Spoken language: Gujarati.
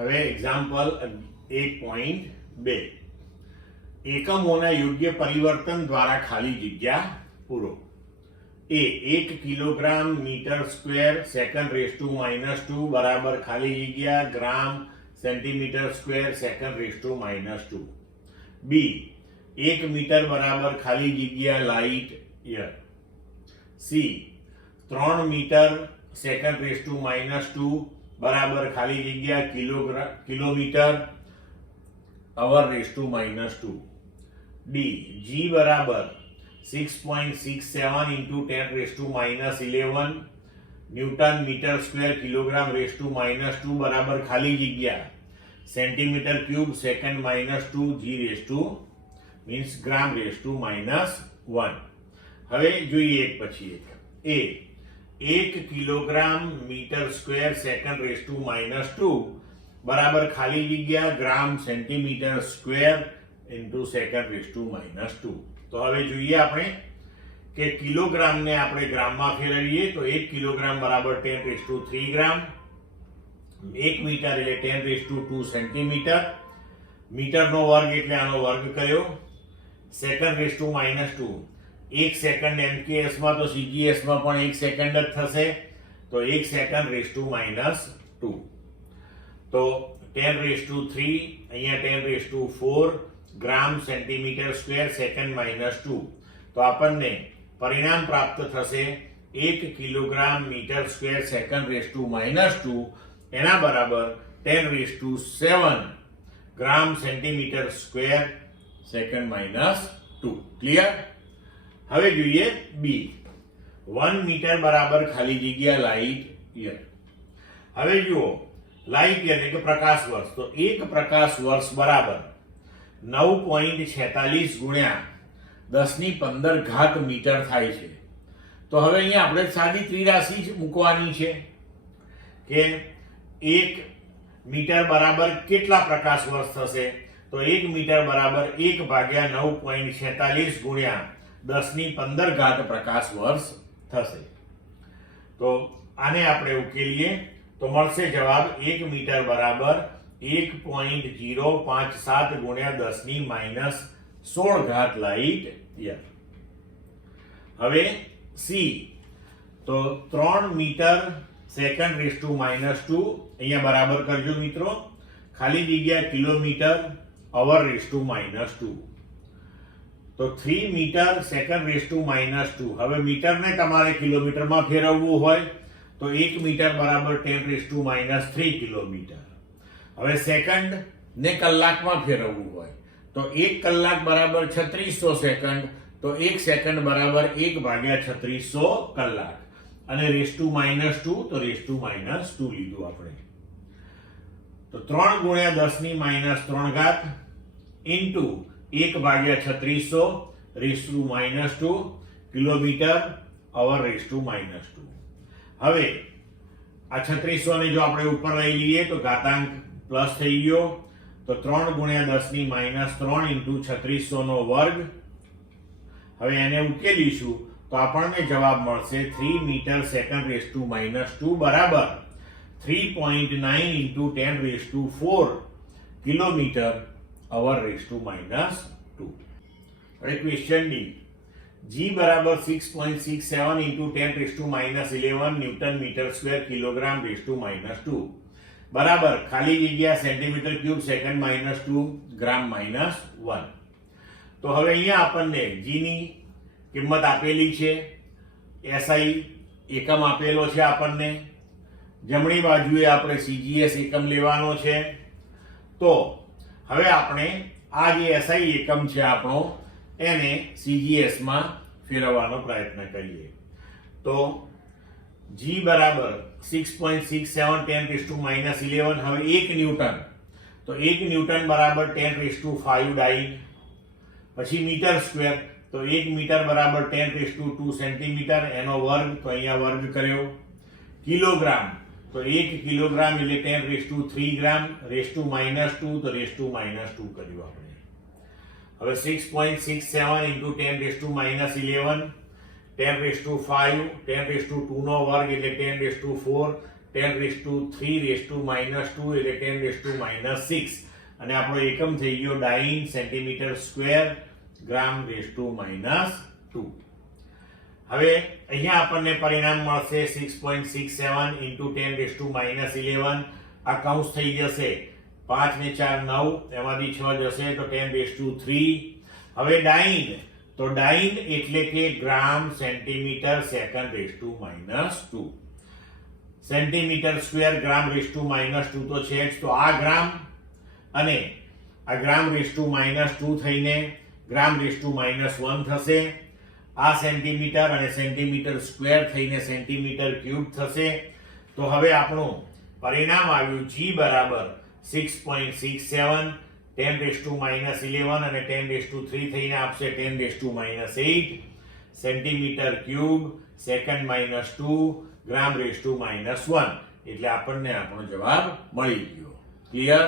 હવે એક્ઝામ્પલ 1.2 એકમોના યોગ્ય પરિવર્તન દ્વારા ખાલી જગ્યા પૂરો. A 1 kilogram metre square second raise to -2 બરાબર ખાલી જગ્યા gram centimetre square second raise to -2. B 1 metre બરાબર ખાલી જગ્યા light year. C 3 metre second raise to -2 બરાબર ખાલી જગ્યા kilometre hour raise to -2. D G બરાબર 6.67 into 10 raised to -11 newton metre square kilogram raise to -2 બરાબર ખાલી જગ્યા centimetre cube second -2 G rays to means gram raise to -1. હવે જોઈએ એક પછી એક. A 1 kilogram metre square second raise to -2 બરાબર ખાલી જગ્યા gram centimetre square into second raise to -2. તો હવે જોઈએ આપણે કે કિલોગ્રામને આપણે ગ્રામમાં ફેરવીએ તો 1 કિલોગ્રામ બરાબર 10 રેઝ ટુ 3 ગ્રામ. 1 મીટર એટલે 10 રેઝ ટુ 2 સેન્ટીમીટર. મીટરનો વર્ગ એટલે આનો વર્ગ કર્યો. Second raise to -2 1 second MKS માં તો CGS માં પણ 1 સેકન્ડ જ થશે તો 1 સેકન્ડ રેઝ ટુ -2. તો 10 રેઝ ટુ 3 અહીંયા 10 raise to 4 gram centimetre square second -2. તો આપણને પરિણામ પ્રાપ્ત થશે 1 kilogram metre square second raise to -2 એના બરાબર 10 raise to 7 gram centimetre square second -2. Clear? હવે જોઈએ બી 1 મીટર બરાબર ખાલી જગ્યા લાઇટ યર. હવે જુઓ લાઇટ યર એટલે કે પ્રકાશ વર્ષ. તો 1 પ્રકાશ વર્ષ બરાબર 9.46 ગુણ્યા 10⁻15 મીટર થાય છે. તો હવે અહીંયા આપણે સાદી ત્રિરાશિ જ મૂકવાની છે કે 1 મીટર બરાબર કેટલા પ્રકાશ વર્ષ થશે. તો 1 મીટર બરાબર 1 ભાગ્યા 9.46 ગુણ્યા 10⁻15 પ્રકાશ વર્ષ થશે. તો આને આપણે ઉકેલીએ તો મળશે જવાબ 1 મીટર બરાબર 1.057 ગુણ્યા 10⁻16 લાઇટ યર. હવે સી તો 3 મીટર સેકન્ડ રેઝ ટુ -2 અહીંયા બરાબર કરજો મિત્રો. ખાલી જગ્યા કિલોમીટર અવર રેઝ ટુ -2. તો 3 મીટર સેકન્ડ રેઝ ટુ -2. હવે મીટરને તમારે કિલોમીટરમાં ફેરવવું હોય તો 1 મીટર બરાબર 10 રેઝ ટુ -3 કિલોમીટર. હવે સેકન્ડ ને કલાકમાં ફેરવવું હોય તો 1 કલાક બરાબર 3600 સેકન્ડ. તો 1 સેકન્ડ બરાબર 1 ભાગ્યા 3600 કલાક. અને રેઝ ટુ -2 તો રેઝ ટુ -2 લીધું આપણે. તો 3 ગુણ્યા 10⁻³ ઇન્ટુ 1 ભાગ્યા 3600 rays to -2 kilometre hour raise to -2. હવે આ 3600 ને જો આપણે ઉપર લઈ લઈએ તો ઘાતાંક પ્લસ થઈ ગયો. તો 3 ગુણ્યા 10⁻³ ઇન્ટુ 3600 નો વર્ગ. હવે એને ઉકેલીશું તો આપણને જવાબ મળશે 3 મીટર સેકન્ડ રેઝ ટુ -2 બરાબર 3.9 into 10 raise to 4 kilometre hour raise to -2. હવે ક્વેશ્ચન ડી જી બરાબર 6.67 into 10 raise to -11 newton metre square kilogram raise to -2 બરાબર ખાલી જગ્યા સેન્ટીમીટર ક્યુબ સેકન્ડ -2 ગ્રામ -1. તો હવે અહીંયા આપણને જી ની કિંમત આપેલી છે. એસઆઈ એકમ આપેલો છે આપણને. જમણી બાજુએ આપણે સીજીએસ એકમ લેવાનો છે. તો હવે આપણે આ જે એસઆઈ એકમ છે આપણો એને સીજીએસ માં ફેરવવાનો પ્રયત્ન કરીએ. તો જી બરાબર 6.67 10 રેઝ ટુ -11. હવે 1 ન્યૂટન તો 1 ન્યૂટન બરાબર 10 રેઝ ટુ 5 ડાઇન. પછી મીટર સ્ક્વેર તો 1 મીટર બરાબર 10 રેઝ ટુ 2 સેન્ટીમીટર એનો વર્ગ તો અહીંયા વર્ગ કર્યો. કિલોગ્રામ તો 1 કિલોગ્રામ એટલે 10 raise to 3 gram raise to -2 તો રેઝ ટુ -2 કર્યું આપણે. હવે 6.67 into 10 raise to -11 10 raise to 5 10 raise to 2 નો વર્ગ એટલે 10 રેઝ ટુ 4 10⁻³ એટલે 10⁻6 અને આપણો એકમ થઈ ગયો ડાઇન સેન્ટીમીટર સ્ક્વેર g⁻². હવે અહીંયા આપણને પરિણામ મળશે 6.67 × 10⁻11. આ કૌંસ થઈ જશે 5 ને 4 9, એમાંથી 6 જશે તો 10⁻3. હવે ડાઇન, તો ડાઇન એટલે કે gram centimetre second. Centimetre square g⁻² તો છે જ, તો આ ગ્રામ અને આ g⁻² થઈને g⁻1 થશે. આ સેન્ટીમીટર અને સેન્ટીમીટર સ્ક્વેર થઈને સેન્ટીમીટર ક્યુબ થશે. તો હવે આપણું પરિણામ આવ્યું g બરાબર 6.67, 10⁻11 અને 10⁻3 થઈને આપશે 10⁻8 સેન્ટીમીટર ક્યુબ સેકન્ડ-2 g⁻1. એટલે આપણને આપણો જવાબ મળી ગયો. ક્લિયર?